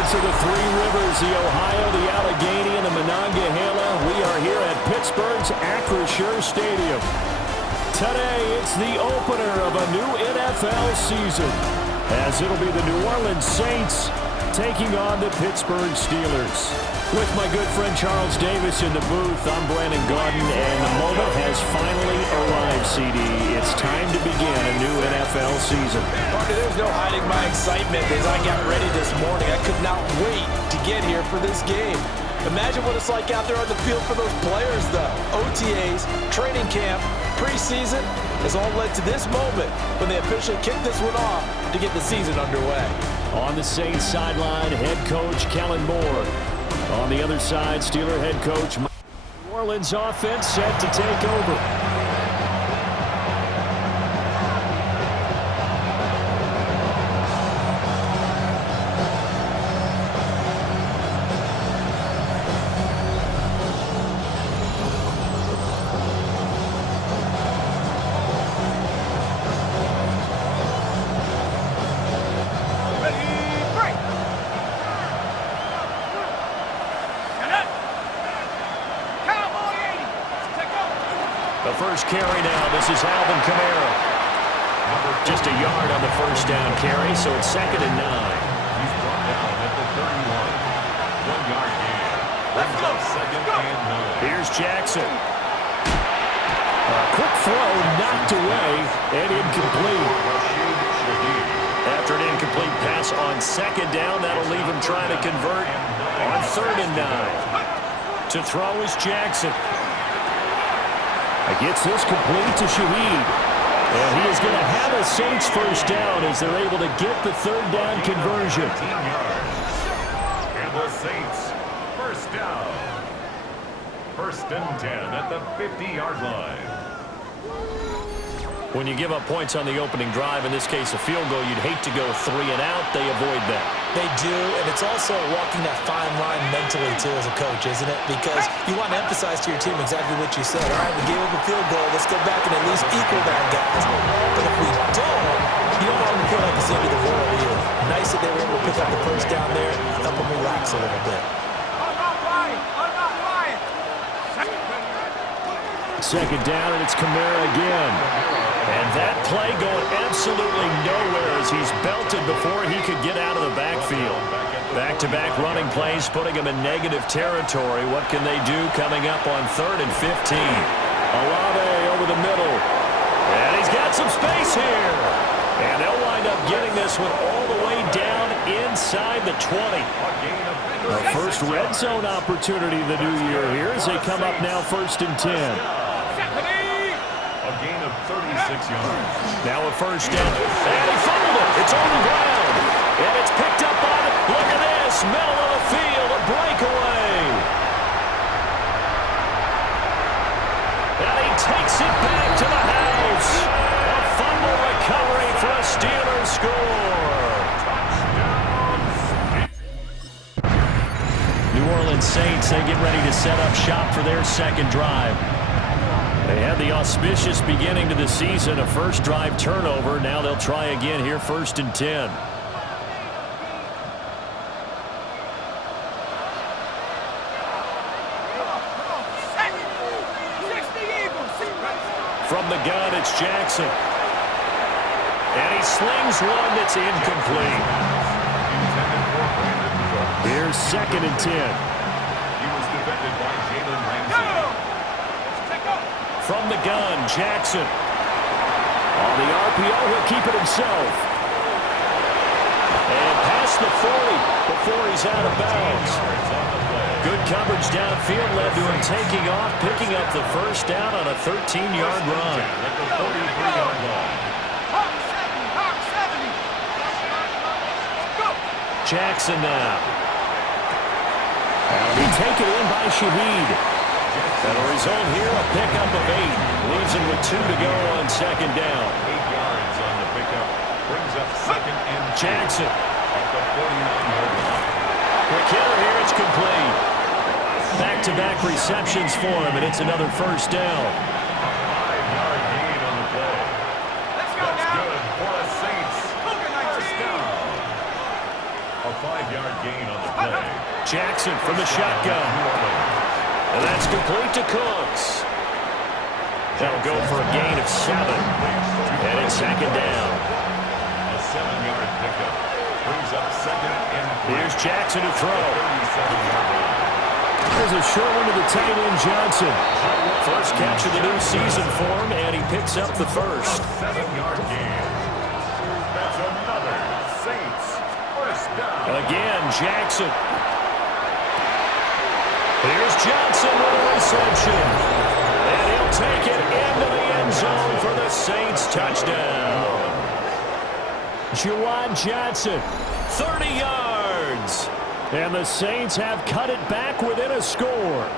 confluence of the three rivers, the Ohio, the Allegheny, and the Monongahela. We are here at Pittsburgh's Acrisure Stadium. Today, it's the opener of a new NFL season, as it'll be the New Orleans Saints taking on the Pittsburgh Steelers. With my good friend Charles Davis in the booth, I'm Brandon Gaudin, and the moment has finally arrived, CD. It's time to begin a new NFL season. Partner, there's no hiding my excitement as I got ready this morning. I could not wait to get here for this game. Imagine what it's like out there on the field for those players, though. OTAs, training camp, preseason has all led to this moment when they officially kick this one off to get the season underway. On the Saints sideline, head coach Kellen Moore. On the other side, Steeler head coach New Orleans offense set to take over. The first carry now, this is Alvin Kamara. Just a yard on the first down carry, so it's 2nd and 9. He's brought down at the 31. 1 yard gain. Let's go. 2nd and 9. Here's Jackson. A quick throw knocked away and incomplete. After an incomplete pass on 2nd down, that'll leave him trying to convert on 3rd and 9. To throw is Jackson. Gets this complete to Shaheed. And he is going to have a Saints first down as they're able to get the 3rd down conversion. And the Saints first down. 1st and 10 at the 50-yard line. When you give up points on the opening drive, in this case a field goal, you'd hate to go 3 and out. They avoid that. They do, and it's also walking that fine line mentally, too, as a coach, isn't it? Because you want to emphasize to your team exactly what you said. All right, we gave up a field goal. Let's go back and at least equal that, guys. But if we don't, you don't want to feel like it's the end of the world either. Nice that they were able to pick up the first down there, help them relax a little bit. 2nd down, and it's Kamara again. And that play going absolutely nowhere as he's belted before he could get out of the backfield. Back-to-back running plays putting him in negative territory. What can they do coming up on 3rd and 15? Olave over the middle. And he's got some space here. And they'll wind up getting this one all the way down inside the 20. The first red zone opportunity of the new year here as they come up now 1st and 10. A gain of 36 yards. Now a first down. And he fumbled it. It's on the ground. And it's picked up on it. Look at this. Middle of the field. A breakaway. And he takes it back to the house. A fumble recovery for a Steelers score. New Orleans Saints, they get ready to set up shop for their 2nd drive. They had the auspicious beginning to the season, a first drive turnover. Now they'll try again here, 1st and 10. From the gun, it's Jackson. And he slings one that's incomplete. Here's 2nd and 10. He was defended by Jalen Ramsey. From the gun, Jackson. On the RPO, he'll keep it himself. And past the 40 before he's out of bounds. Good coverage downfield led to him taking off, picking up the first down on a 13-yard run. At the 43-yard line. Jackson now. And he taken in by Shaheed. And the result here, a pickup of 8. Leaves him with 2 to go on 2nd down. 8 yards on the pickup. Brings up 2nd and 2. Jackson. At the 49-yard line. Quick hitter here, it's complete. Back-to-back receptions for him, and it's another first down. 5-yard gain on the play. That's good for the Saints. First down. A A 5-yard gain on the play. Jackson from the shotgun. And that's complete to Cooks. That'll go for a gain of 7. And it's second down. A 7-yard pickup. Brings up second and 3. Here's Jackson to throw. 37-yard line. There's a short one to the tight end, Johnson. First catch of the new season for him, and he picks up the first. 7-yard gain. That's another Saints first down. Again, Jackson. Here's Johnson with a reception. And he'll take it into the end zone for the Saints touchdown. Juwan Johnson, 30 yards. And the Saints have cut it back within a score.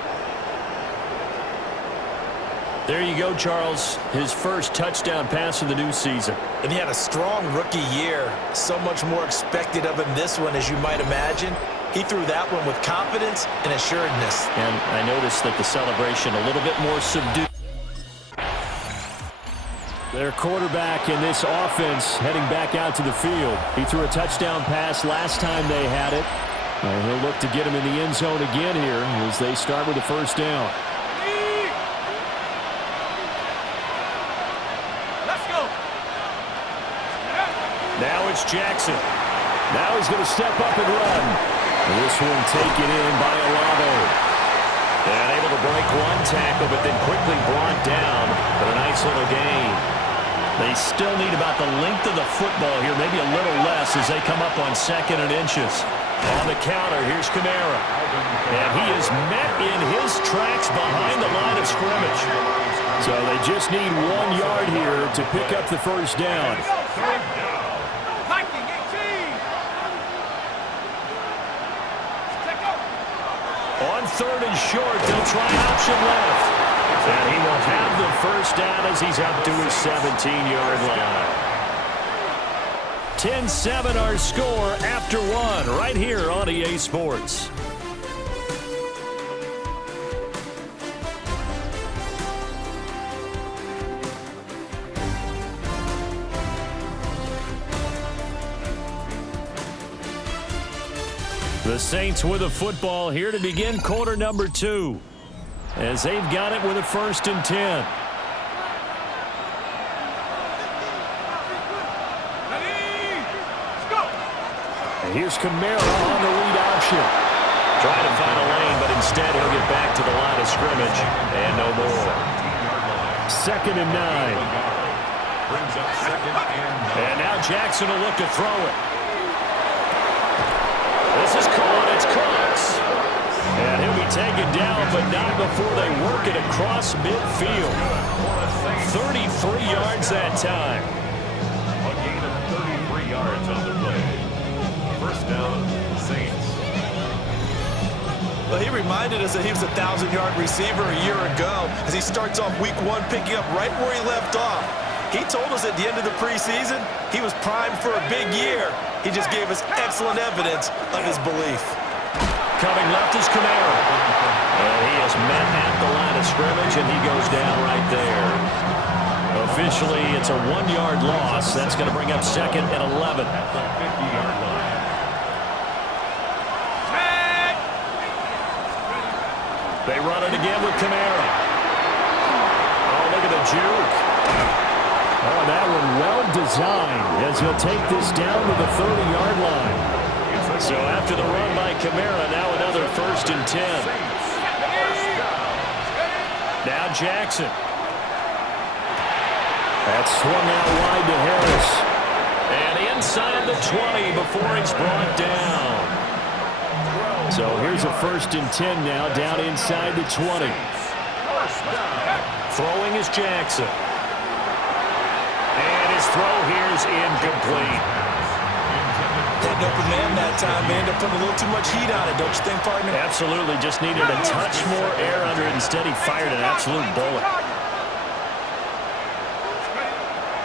There you go, Charles. His first touchdown pass of the new season. And he had a strong rookie year. So much more expected of him this one, as you might imagine. He threw that one with confidence and assuredness. And I noticed that the celebration a little bit more subdued. Their quarterback in this offense heading back out to the field. He threw a touchdown pass last time they had it. And he'll look to get him in the end zone again here as they start with the first down. Let's go. Now it's Jackson. Now he's going to step up and run. And this one taken in by Olave. And able to break one tackle, but then quickly brought down. But a nice little gain. They still need about the length of the football here, maybe a little less as they come up on 2nd and inches. On the counter, here's Kamara. And he is met in his tracks behind the line of scrimmage. So they just need 1 yard here to pick up the first down. Hiking 18. Check out. On 3rd and short, they'll try option left. And he will have the first down as he's up to his 17-yard line. 10-7 our score after 1 right here on EA Sports. The Saints with a football here to begin quarter number 2. As they've got it with a 1st and 10. Here's Kamara on the read option. Trying to find a lane, but instead he'll get back to the line of scrimmage. And no more. 2nd and 9. Brings up 2nd and 9. And now Jackson will look to throw it. This is caught. It's Cooks. And he'll be taken down, but not before they work it across midfield. 33 yards that time. A gain of 33 yards on the play. First down, Saints. Well, he reminded us that he was a 1,000-yard receiver a year ago as he starts off week 1 picking up right where he left off. He told us at the end of the preseason he was primed for a big year. He just gave us excellent evidence of his belief. Coming left is Kamara. And he is met at the line of scrimmage, and he goes down right there. Officially, it's a 1-yard loss. That's going to bring up 2nd and 11. At the 50-yard line. They run it again with Kamara. Oh, look at the juke. Oh, that one well designed as he'll take this down to the 30-yard line. So after the run by Kamara, now another 1st and 10. Now Jackson. That's swung out wide to Harris. And inside the 20 before he's brought down. So here's a 1st and 10 now, down inside the 20. Throwing is Jackson. And his throw here is incomplete. Had an open man that time. They ended up putting a little too much heat on it, don't you think, partner? Absolutely. Just needed a touch more air under it. Instead, he fired an absolute bullet.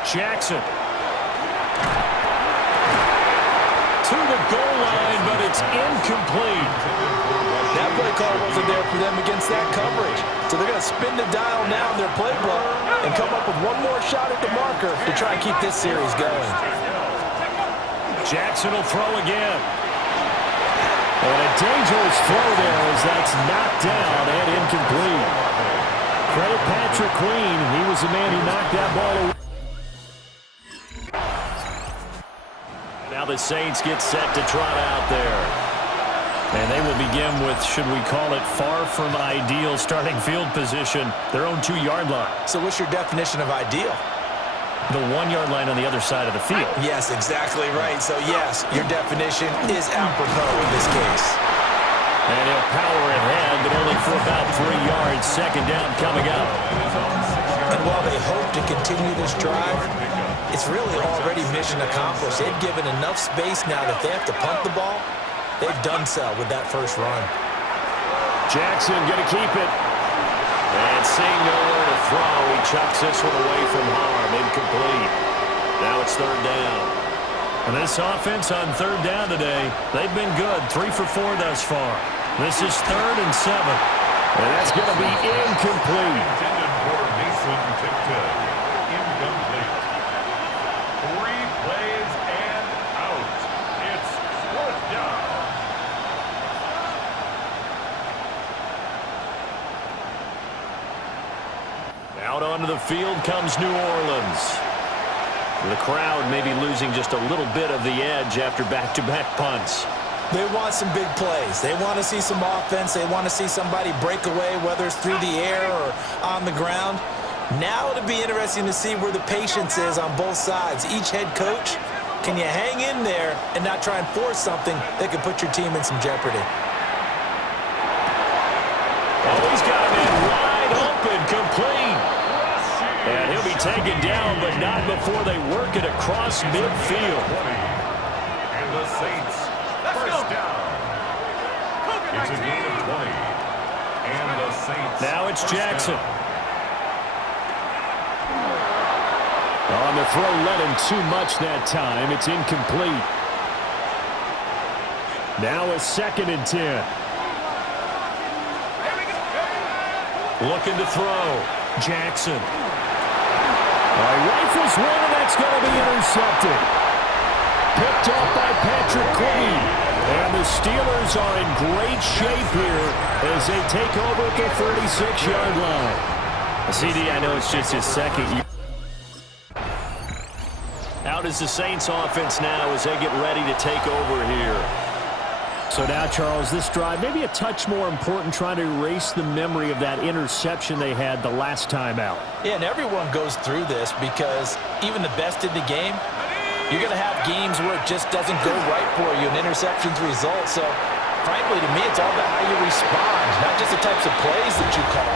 Jackson. To the goal line, but it's incomplete. That play call wasn't there for them against that coverage. So they're going to spin the dial now in their playbook and come up with one more shot at the marker to try and keep this series going. Jackson will throw again. And a dangerous throw there as that's knocked down and incomplete. Credit Patrick Queen. He was the man who knocked that ball away. Now the Saints get set to trot out there. And they will begin with, should we call it, far from ideal starting field position, their own 2-yard line. So what's your definition of ideal? The 1-yard line on the other side of the field. Yes, exactly right. So, yes, your definition is apropos in this case. And he'll power ahead, but only for about 3 yards. Second down coming up. And while they hope to continue this drive, it's really already mission accomplished. They've given enough space now that if they have to punt the ball, they've done so with that first run. Jackson going to keep it. And seeing nowhere to throw, he chucks this one away from harm. Incomplete. Now it's third down. And this offense on third down today, they've been good. 3 for 4 thus far. This is 3rd and 7. And that's going to be incomplete. Intended for Mason Tipton. Incomplete. 3 plays and out. It's 4th down. Out onto the field comes New Orleans. The crowd may be losing just a little bit of the edge after back-to-back punts. They want some big plays. They want to see some offense. They want to see somebody break away, whether it's through the air or on the ground. Now it'll be interesting to see where the patience is on both sides. Each head coach, can you hang in there and not try and force something that could put your team in some jeopardy? Oh, he's got him in wide open, complete. And he'll be taken down, but not before they work it across midfield. And the Saints, first down. It's a gain of 20. And the Saints. Now it's Jackson. On the throw, let him too much that time. It's incomplete. Now a 2nd and 10. Looking to throw. Jackson. Rifles one, and that's going to be intercepted. Picked off by Patrick Queen. And the Steelers are in great shape here as they take over at the 36-yard line. CD, I know it's just his second year. Out is the Saints offense now as they get ready to take over here. So now, Charles, this drive maybe a touch more important, trying to erase the memory of that interception they had the last time out. Yeah, and everyone goes through this because even the best in the game, you're going to have games where it just doesn't go right for you, and interceptions result. So, frankly, to me, it's all about how you respond, not just the types of plays that you call,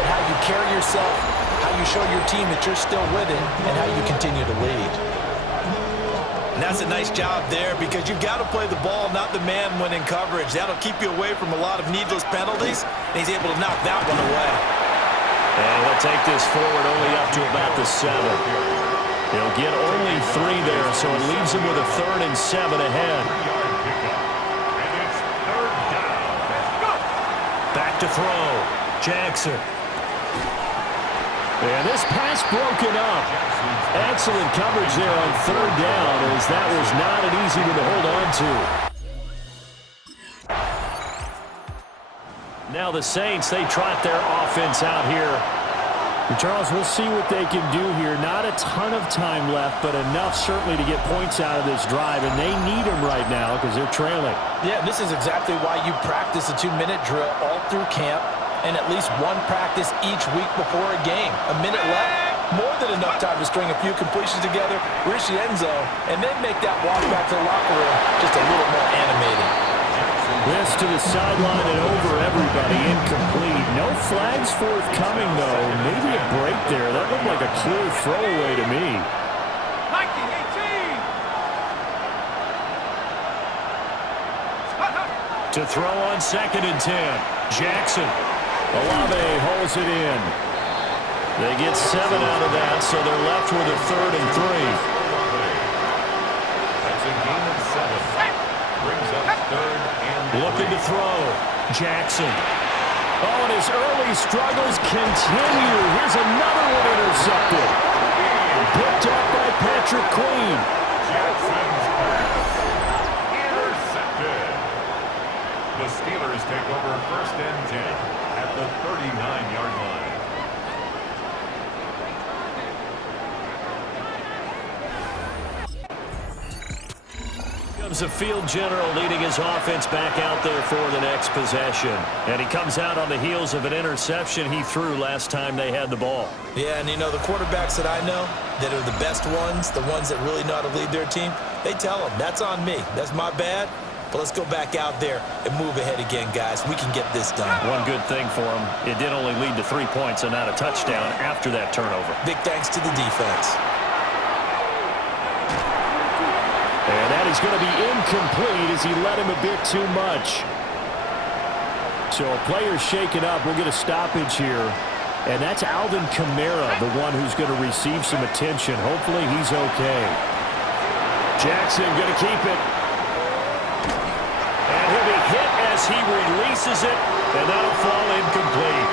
but how you carry yourself, how you show your team that you're still with it, and how you continue to lead. And that's a nice job there because you've got to play the ball, not the man when in coverage. That'll keep you away from a lot of needless penalties, and he's able to knock that one away. And he'll take this forward only up to about the 7. He'll get only 3 there, so it leaves him with a 3rd and 7 ahead. And it's 3rd down. Back to throw. Jackson. And this pass broken up. Excellent coverage there on 3rd down, as that was not an easy one to hold on to. Now the Saints, they trot their offense out here. And Charles, we'll see what they can do here. Not a ton of time left, but enough certainly to get points out of this drive, and they need them right now because they're trailing. Yeah, this is exactly why you practice a 2-minute drill all through camp and at least one practice each week before a game. A minute left. More than enough time to string a few completions together, reach the end zone, and then make that walk back to the locker room just a little more animated. This to the sideline and over everybody. Incomplete. No flags forthcoming, though. Maybe a break there. That looked like a clear throwaway to me. 19-18. To throw on 2nd and 10. Jackson. Olave holds it in. They get 7 out of that, so they're left with a 3rd and 3. That's a gain of 7. Brings up 3rd and 3. Looking to throw. Jackson. Oh, and his early struggles continue. Here's another one intercepted. Picked up by Patrick Queen. Jackson's pass intercepted. Comes a field general leading his offense back out there for the next possession. And he comes out on the heels of an interception he threw last time they had the ball. Yeah, and you know, the quarterbacks that I know that are the best ones, the ones that really know how to lead their team, they tell them, that's on me. That's my bad. But let's go back out there and move ahead again, guys. We can get this done. One good thing for him, it did only lead to 3 points and not a touchdown after that turnover. Big thanks to the defense. And that is going to be incomplete as he led him a bit too much. So a player's shaken up. We'll get a stoppage here. And that's Alvin Kamara, the one who's going to receive some attention. Hopefully he's okay. Jackson going to keep it. And he'll be hit as he releases it. And that'll fall incomplete.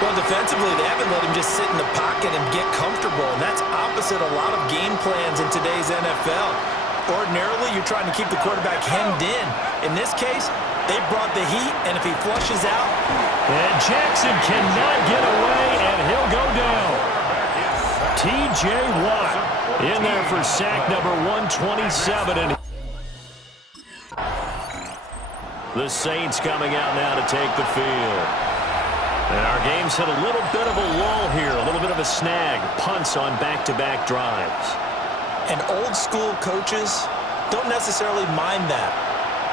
Well, defensively, they haven't let him just sit in the pocket and get comfortable. And that's opposite a lot of game plans in today's NFL. Ordinarily, you're trying to keep the quarterback hemmed in. In this case, they brought the heat, and if he flushes out... And Jackson cannot get away, and he'll go down. T.J. Watt in there for sack number 127. And the Saints coming out now to take the field. And our game's hit a little bit of a lull here, a little bit of a snag. Punts on back-to-back drives. And old-school coaches don't necessarily mind that.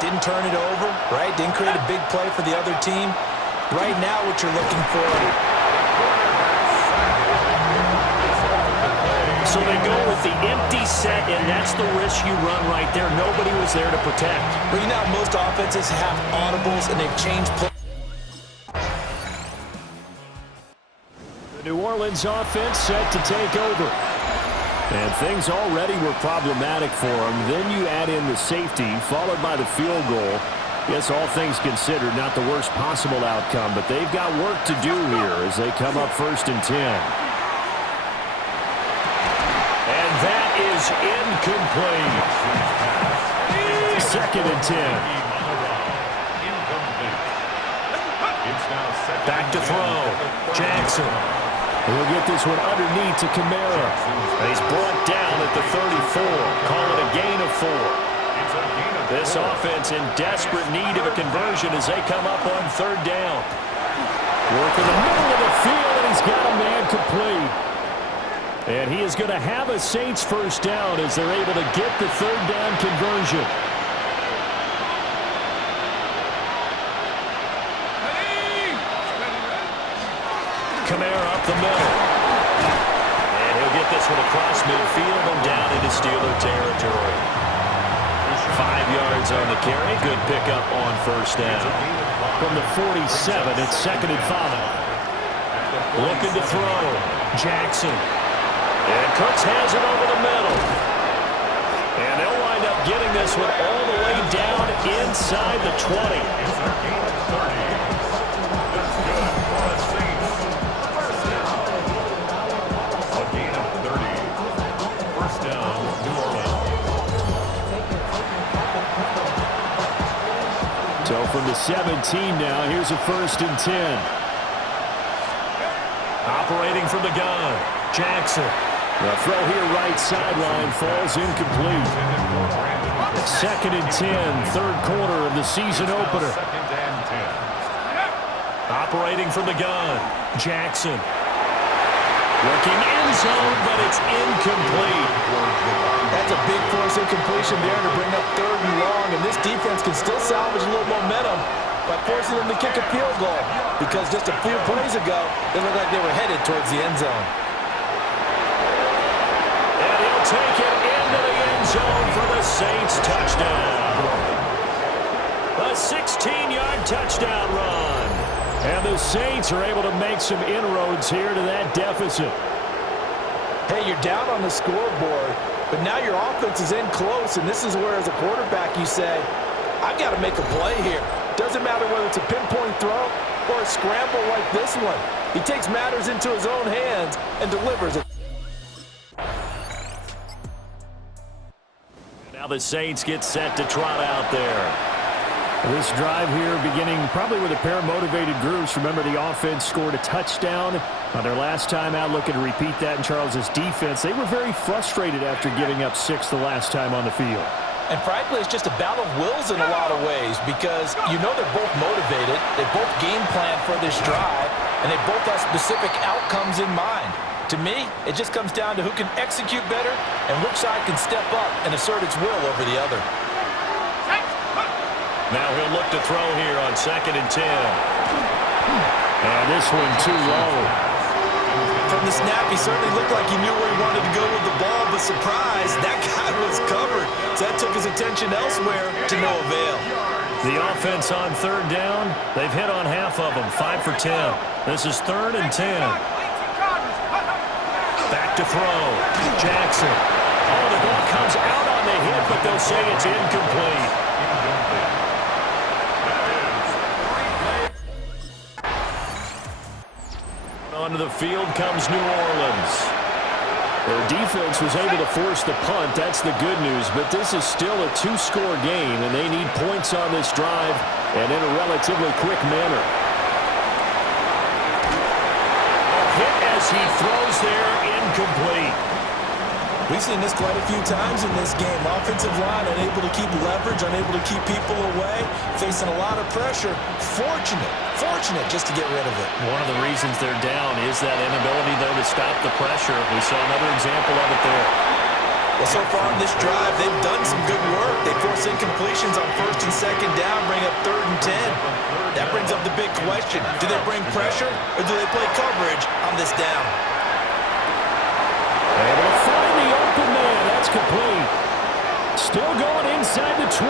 Didn't turn it over, right? Didn't create a big play for the other team. Right now, what you're looking for... So they go with the empty set, and that's the risk you run right there. Nobody was there to protect. Well, you know, most offenses have audibles, and they've changed play. The New Orleans offense set to take over. And things already were problematic for them. Then you add in the safety, followed by the field goal. Yes, all things considered, not the worst possible outcome, but they've got work to do here as they come up 1st and 10. And that is incomplete. 2nd and 10. Back to throw. Jackson. He'll get this one underneath to Kamara. And he's brought down at the 34. Call it a gain of 4. This offense in desperate need of a conversion as they come up on 3rd down. Work in the middle of the field, and he's got a man complete. And he is going to have a Saints 1st down as they're able to get the 3rd down conversion. Kamara up the middle. And he'll get this one across midfield and down into Steeler territory. 5 yards on the carry. Good pickup on 1st down. From the 47, it's 2nd and 5. Looking to throw. Jackson. And Cooks has it over the middle. And they'll wind up getting this one all the way down inside the 20. So from the 17 now, here's a 1st and 10. Operating from the gun, Jackson. The throw here right sideline falls incomplete. 2nd and 10, 3rd quarter of the season opener. Operating from the gun, Jackson. Working end zone, but it's incomplete. That's a big force incompletion there to bring up 3rd and long, and this defense can still salvage a little momentum by forcing them to kick a field goal, because just a few plays ago, they looked like they were headed towards the end zone. And he'll take it into the end zone for the Saints touchdown. A 16-yard touchdown run. And the Saints are able to make some inroads here to that deficit. Hey, you're down on the scoreboard, but now your offense is in close, and this is where, as a quarterback, you say, I've got to make a play here. Doesn't matter whether it's a pinpoint throw or a scramble like this one. He takes matters into his own hands and delivers it. Now the Saints get set to trot out there. This drive here beginning probably with a pair of motivated groups. Remember, the offense scored a touchdown on their last time out, looking to repeat that in Charles's defense. They were very frustrated after giving up 6 the last time on the field. And frankly, it's just a battle of wills in a lot of ways because you know they're both motivated, they both game plan for this drive, and they both have specific outcomes in mind. To me, it just comes down to who can execute better and which side can step up and assert its will over the other. Now he'll look to throw here on 2nd and 10. And this one too low. From the snap, he certainly looked like he knew where he wanted to go with the ball, but surprise, that guy was covered. So that took his attention elsewhere to no avail. The offense on 3rd down, they've hit on half of them, 5 for 10. This is 3rd and 10. Back to throw. Jackson. Oh, the ball comes out on the hit, but they'll say it's incomplete. Onto the field comes New Orleans. Their defense was able to force the punt. That's the good news. But this is still a 2-score game, and they need points on this drive and in a relatively quick manner. Hit as he throws there, incomplete. We've seen this quite a few times in this game. Offensive line unable to keep leverage, unable to keep people away, facing a lot of pressure. Fortunate just to get rid of it. One of the reasons they're down is that inability, though, to stop the pressure. We saw another example of it there. Well, so far on this drive, they've done some good work. They force incompletions on 1st and 2nd down, bring up 3rd and 10. That brings up the big question. Do they bring pressure or do they play coverage on this down? Able to find the open man. That's complete. Still going inside the 20.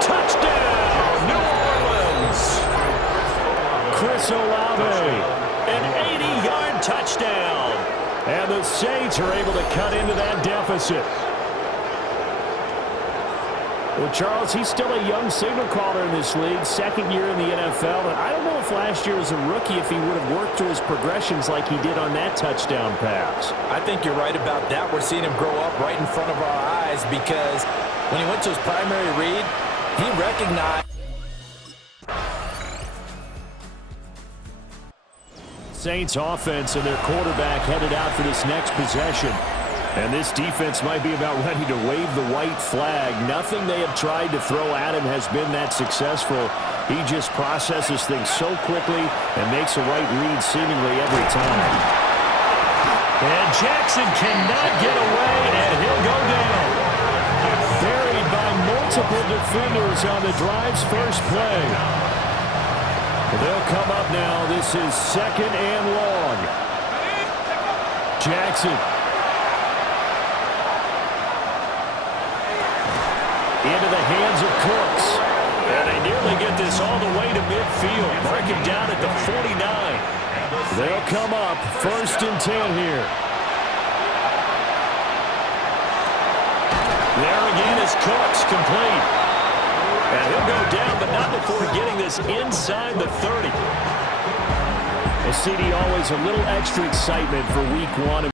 Touchdown, New Orleans. Chris Olave, an 80-yard touchdown. And the Saints are able to cut into that deficit. Well, Charles, he's still a young signal caller in this league, 2nd year in the NFL. And I don't know if last year as a rookie, if he would have worked through his progressions like he did on that touchdown pass. I think you're right about that. We're seeing him grow up right in front of our eyes because when he went to his primary read, he recognized. Saints offense and their quarterback headed out for this next possession. And this defense might be about ready to wave the white flag. Nothing they have tried to throw at him has been that successful. He just processes things so quickly and makes a right read seemingly every time. And Jackson cannot get away, and he'll go down. Buried by multiple defenders on the drive's first play. They'll come up now. This is 2nd and long. Jackson. Into the hands of Cooks. And they nearly get this all the way to midfield. Mark him down at the 49. They'll come up 1st and 10 here. There again is Cooks, complete. And he'll go down, but not before getting this inside the 30. Well, CD, always a little extra excitement for week 1.